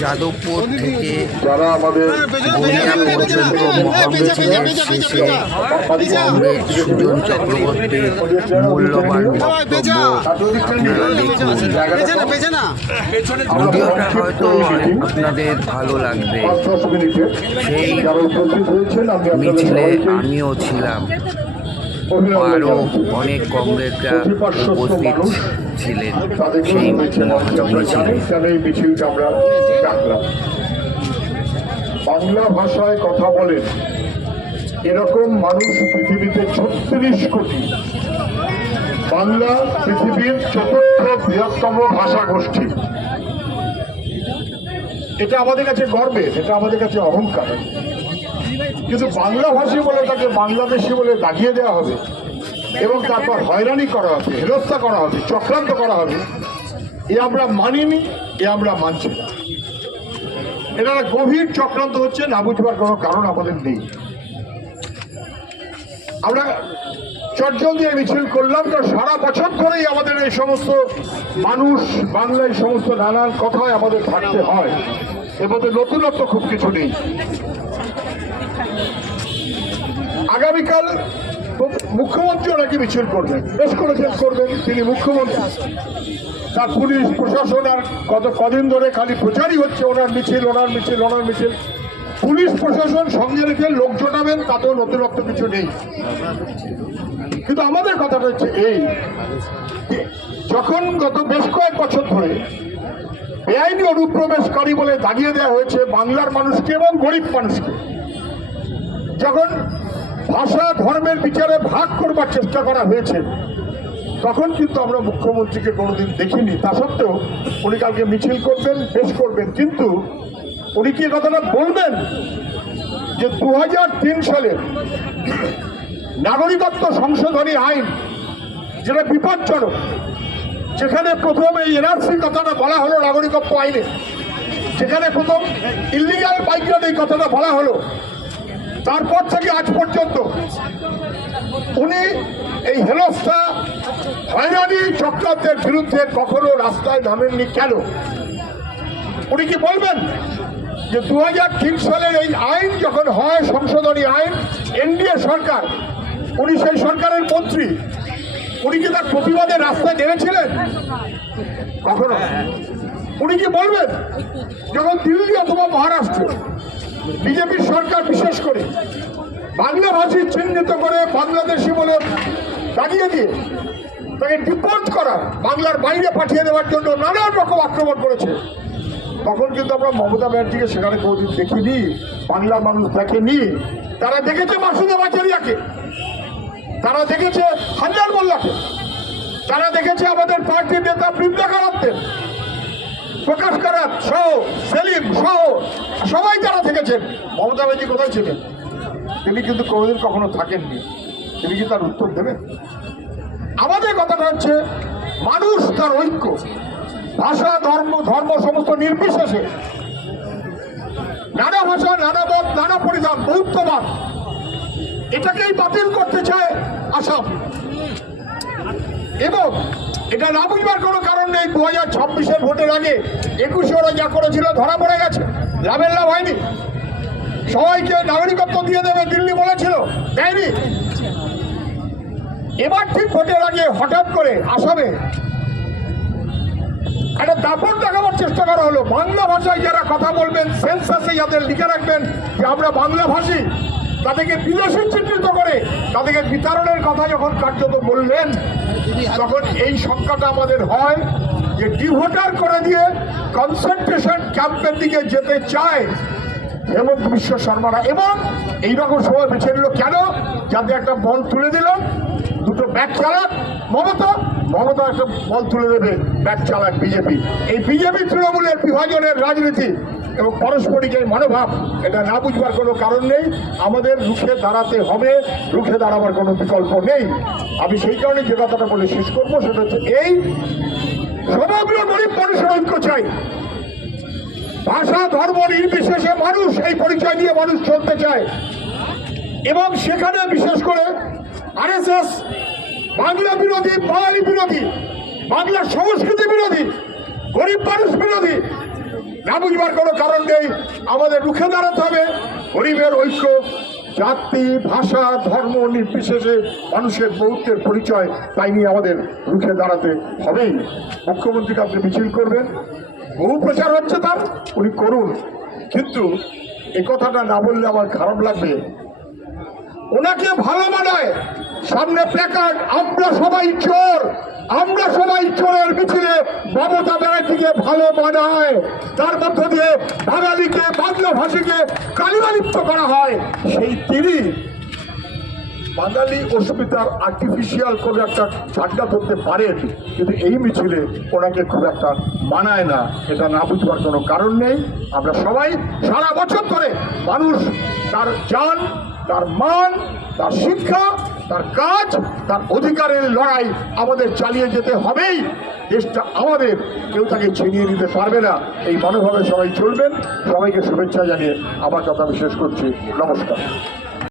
যাদবপুর থেকে যারা আমাদের পর্যন্ত মহামিছিলের শেষে কমরেড সুজন চক্রবর্তীর মূল্যবান বক্তব্য আপনারা দেখুন। ভিডিওটা হয়তো আপনাদের ভালো লাগবে। সেই মিছিলে আমিও ছিলাম। আরও। অনেক প্রতি উপস্থিত। ছিলেন, সেই এই মিছিলটা বাংলা ভাষায় কথা বলেন, এরকম মানুষ পৃথিবীতে ছত্রিশ কোটি। বাংলা পৃথিবীর চতুর্থ বৃহত্তম ভাষা গোষ্ঠী এটা আমাদের কাছে গর্বের, এটা আমাদের কাছে অহংকার কিন্তু বাংলা ভাষী বলে তাকে বাংলাদেশি বলে দাগিয়ে দেওয়া হবে। এবং তারপর হয়রানি করা হবে হেরস্তা করা হবে, চক্রান্ত করা হবে, এ আমরা মানিনি, এ আমরা মানছি না। এটা গভীর চক্রান্ত হচ্ছে, না বুঝবার কোনো কারণ আমাদের নেই। আমরা চটজল দিয়ে মিছিল করলাম তো সারা বছর ধরেই আমাদের এই সমস্ত মানুষ, বাংলায় সমস্ত নানান কথায় আমাদের থাকতে হয়। এর মধ্যে নতুনত্ব খুব কিছু নেই। আগামীকাল মুখ্যমন্ত্রীও ওনাকে মিছিল করবেন বেশ করেছেন করবেন তিনি মুখ্যমন্ত্রী। তার পুলিশ, প্রশাসন আর কত কদিন ধরে খালি প্রচারই হচ্ছে ওনার মিছিল ওনার মিছিল ওনার মিছিল। পুলিশ, প্রশাসন সঙ্গে রেখে লোক জোটাবেন, তাতেও নতুনত্ব কিছু নেই। কিন্তু আমাদের কথাটা হচ্ছে এই যখন গত বেশ কয়েক বছর ধরে বেআইনি অনুপ্রবেশকারী বলে দাগিয়ে দেওয়া হয়েছে বাংলার মানুষকে এবং গরিব মানুষকে, যখন ভাষা ধর্মের বিচারে ভাগ করবার চেষ্টা করা হয়েছে। তখন কিন্তু আমরা মুখ্যমন্ত্রীকে কোনোদিন দেখিনি। তা সত্ত্বেও উনি কালকে মিছিল করবেন বেশ করবেন। কিন্তু উনি কি কথাটা বলবেন? যে দু হাজার তিন সালে নাগরিকত্ব সংশোধনী আইন, যেটা বিপজ্জনক, যেখানে প্রথম এই এনআরসি কথাটা বলা হলো নাগরিকত্ব আইনে, যেখানে প্রথম ইলিগাল মাইগ্রেন্ট এই কথাটা বলা হলো। তারপর থেকে আজ পর্যন্ত উনি এই হেনস্থা, হয়রানি চক্রান্তের বিরুদ্ধে কখনো রাস্তায় নামেননি কেন? উনি কি বলবেন যে দু সালের এই আইন যখন হয়, সংশোধনী আইন, এনডিএ সরকার, উনি সেই সরকারের মন্ত্রী। উনি কি তার প্রতিবাদে রাস্তায় নেমেছিলেন? কখনো। উনি কি বলবেন? যখন দিল্লি অথবা মহারাষ্ট্র বিজেপির সরকার বিশেষ করে বাংলা ভাষী চিহ্নিত করে বাংলাদেশি বলে দাঁড়িয়ে দিয়ে তাকে ডিপোর্ট করা, বাংলার বাইরে পাঠিয়ে দেওয়ার জন্য নানান রকম আক্রমণ করেছে। তখন কিন্তু আমরা মমতা ব্যানার্জিকে সেখানে কোনোদিন দেখিনি, বাংলার মানুষ দেখেনি। তারা দেখেছে মাসুদা বাচারিয়াকে তারা দেখেছে হাজার মোল্লাকে, তারা দেখেছে আমাদের পার্টির নেতা বৃন্দা কারাতদের প্রকাশ কারাত সহ, সেলিম সহ সবাই যারা থেকেছেন, মমতা ব্যানার্জি কোথায় ছিলেন? তিনি কিন্তু কোনোদিন কখনো থাকেননি। তিনি কি তার উত্তর দেবেন? আমাদের কথাটা হচ্ছে, মানুষ তার ঐক্য, ভাষা, ধর্ম ধর্ম সমস্ত নির্বিশেষে। নানা ভাষা, নানা মত, নানা পরিধান, বৌদ্ধবাদ, এটাকেই বাতিল করতে চায় আসাম এবং এটা না বুঝবার কোনো কারণ নেই দু হাজার ছাব্বিশের ভোটের আগে একুশে ওরা যা করেছিল ধরা পড়ে গেছে, লাভের লাভ হয়নি। সবাইকে নাগরিকত্ব দিয়ে দেবে, দিল্লি বলেছিল, দেয়নি। এবার ঠিক ভোটের আগে হঠাৎ করে আসামে একটা দাপট দেখাবার চেষ্টা করা হলো। বাংলা ভাষায় যারা কথা বলবেন, সেন্সাসে যাদের লিখে রাখবেন যে আমরা বাংলা ভাষী তাদেরকে বিদেশি চিহ্নিত করে তাদেরকে বিতরণের কথা যখন কার্যত বললেন তখন এই সংখ্যাটা আমাদের হয় যে ডিভোটার করে দিয়ে কনসেন্ট্রেশন ক্যাম্পের দিকে যেতে চায় হেমন্ত বিশ্ব শর্মারা। এবং এইরকম সময় বেছে নিল কেন? যাতে একটা বল তুলে দিল, দুটো ব্যাট চালাক মমতা মমতা একটা বল তুলে দেবে, ব্যাট চালাক বিজেপি এই বিজেপি তৃণমূলের বিভাজনের রাজনীতি এবং পারস্পরিক এই মনোভাব, এটা না বুঝবার কোনো কারণ নেই। আমাদের রুখে দাঁড়াতে হবে, রুখে দাঁড়াবার কোনো বিকল্প নেই। আমি সেই কারণে যে কথাটা বলে শেষ করব, সেটা হচ্ছে এই, সমগ্র গরিব মানুষের ঐক্য চাই। ভাষা, ধর্ম, নির্বিশেষে মানুষ এই পরিচয় নিয়ে মানুষ চলতে চায়। এবং সেখানে বিশেষ করে আরএসএস বাংলা বিরোধী, বাঙালি বিরোধী, বাংলা সংস্কৃতি বিরোধী, গরিব মানুষ বিরোধী। না বুঝবার কোনো কারণ নেই, আমাদের রুখে দাঁড়াতে হবে। গরিবের ঐক্য, জাতি, ভাষা, ধর্ম নির্বিশেষে মানুষের বহুত্বের পরিচয়, তাই নিয়ে আমাদের রুখে দাঁড়াতে হবেই। মুখ্যমন্ত্রীকে আপনি মিছিল করবেন? বহু প্রচার হচ্ছে তার, উনি করুন। কিন্তু এ কথাটা না বললে আমার খারাপ লাগবে। ওনাকে ভালো মানায় সামনে প্ল্যাকার্ড, আমরা সবাই চোর। আমরা সবাই চোরের মিছিলে মমতা ব্যানার্জিকে ভালো মানায়। তার মধ্য দিয়ে বাঙালিকে, বাংলা ভাষীকে কালিমালিপ্ত করা হয়। সেই তিনি বাঙালি অস্মিতার আর্টিফিশিয়াল কোনো একটা ঝান্ডা ধরতে পারেন, কিন্তু এই মিছিলে ওনাকে খুব একটা মানায় না। এটা না বুঝবার কোনো কারণ নেই। আমরা সবাই সারা বছর ধরে মানুষ তার জান, তার মান, তার শিক্ষা তার কাজ, তার অধিকারের লড়াই আমাদের চালিয়ে যেতে হবেই। দেশটা আমাদের, কেউ তাকে ছিনিয়ে নিতে পারবে না। এই মনোভাবে সবাই চলবেন। সবাইকে শুভেচ্ছা জানিয়ে আমার কথা আমি শেষ করছি। নমস্কার।